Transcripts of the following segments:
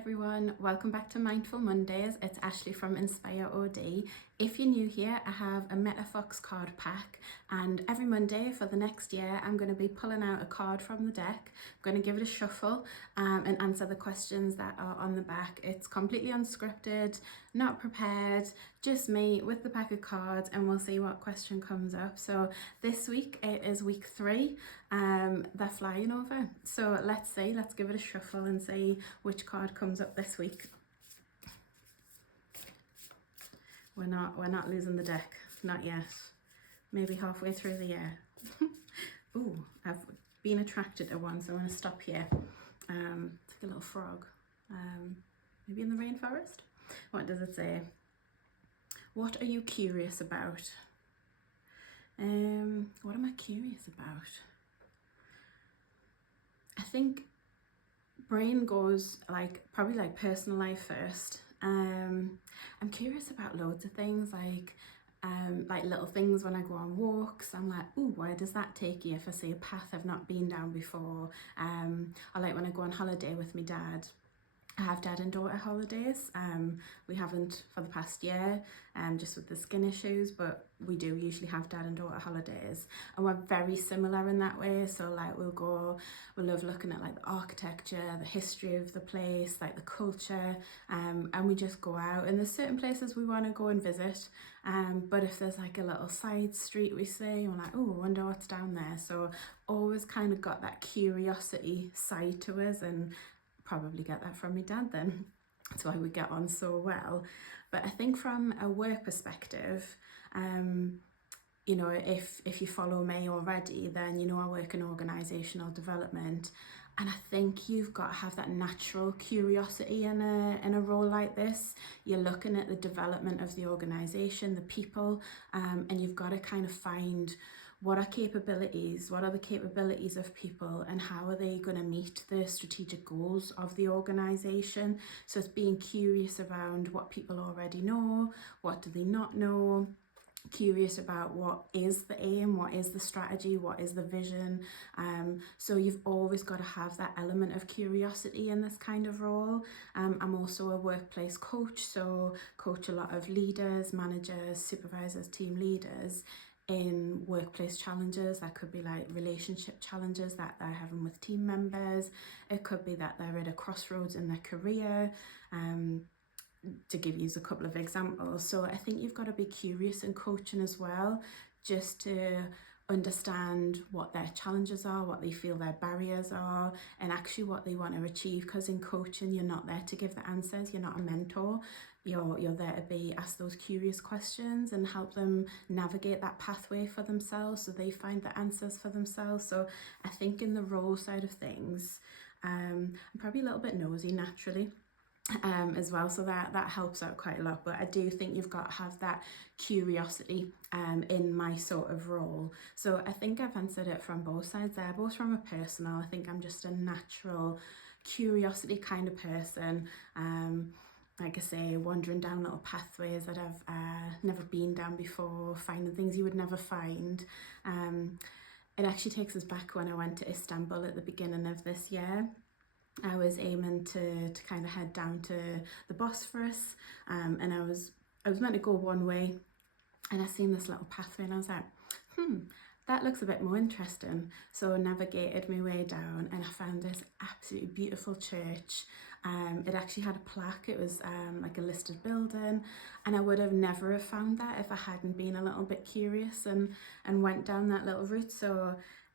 everyone, welcome back to Mindful Mondays. It's Ashley from Inspire OD. If you're new here, I have a MetaFox card pack, and every Monday for the next year I'm going to be pulling out a card from the deck. I'm going to give it a shuffle and answer the questions that are on the back. It's completely unscripted, not prepared, just me with the pack of cards, and we'll see what question comes up. So this week it is week 3. They're flying over, so let's give it a shuffle and see which card comes up this week. We're not losing the deck, not yet. Maybe halfway through the year. Ooh, I've been attracted to one, so I'm going to stop here. It's like a little frog. Maybe in the rainforest? What does it say? What are you curious about? What am I curious about? I think brain goes probably personal life first. I'm curious about loads of things, like little things when I go on walks. I'm like, ooh, where does that take you? If I see a path I've not been down before. I like when I go on holiday with my dad. I have dad and daughter holidays. We haven't for the past year, just with the skin issues, but we do usually have dad and daughter holidays, and we're very similar in that way. So we'll love looking at the architecture, the history of the place, the culture, and we just go out, and there's certain places we want to go and visit, but if there's a little side street we see, we're like, oh, I wonder what's down there. So always kind of got that curiosity side to us, and probably get that from my dad then. That's why we get on so well. But I think from a work perspective, you know, if you follow me already, then you know I work in organisational development, and I think you've got to have that natural curiosity in a role like this. You're looking at the development of the organisation, the people, and you've got to kind of find what are the capabilities of people, and how are they going to meet the strategic goals of the organisation. So it's being curious around what people already know, what do they not know, curious about what is the aim, what is the strategy, what is the vision. So you've always got to have that element of curiosity in this kind of role. I'm also a workplace coach, so coach a lot of leaders, managers, supervisors, team leaders in workplace challenges. That could be relationship challenges that they're having with team members. It could be that they're at a crossroads in their career, to give you a couple of examples. So I think you've got to be curious in coaching as well, just to understand what their challenges are, what they feel their barriers are, and actually what they want to achieve. Because in coaching, you're not there to give the answers, you're not a mentor. You're there to be ask those curious questions and help them navigate that pathway for themselves, so they find the answers for themselves. So I think in the role side of things, I'm probably a little bit nosy naturally, as well, so that helps out quite a lot. But I do think you've got to have that curiosity in my sort of role. So I think I've answered it from both sides there, both from a personal. I think I'm just a natural curiosity kind of person. Like I say, wandering down little pathways that I've never been down before, finding things you would never find. It actually takes us back when I went to Istanbul at the beginning of this year. I was aiming to kind of head down to the Bosphorus, and I was meant to go one way, and I seen this little pathway, and I was like, that looks a bit more interesting. So I navigated my way down, and I found this absolutely beautiful church. It actually had a plaque. It was a listed building, and I would have never have found that if I hadn't been a little bit curious and went down that little route. So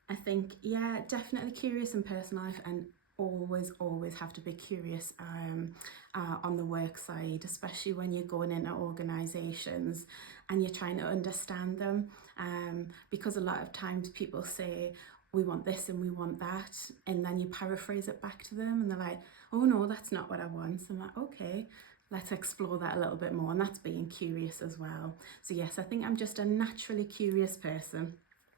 I think, yeah, definitely curious in personal life, and always have to be curious on the work side, especially when you're going into organisations and you're trying to understand them, because a lot of times people say we want this and we want that, and then you paraphrase it back to them and they're like, oh no, that's not what I want. So I'm like, okay, let's explore that a little bit more, and that's being curious as well. So yes, I think I'm just a naturally curious person.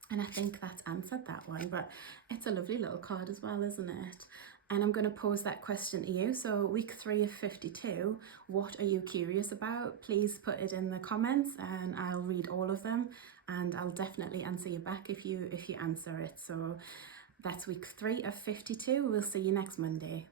And I think that's answered that one, but it's a lovely little card as well, isn't it? And I'm going to pose that question to you. So week 3 of 52, what are you curious about? Please put it in the comments and I'll read all of them, and I'll definitely answer you back if you answer it. So that's week 3 of 52. We'll see you next Monday.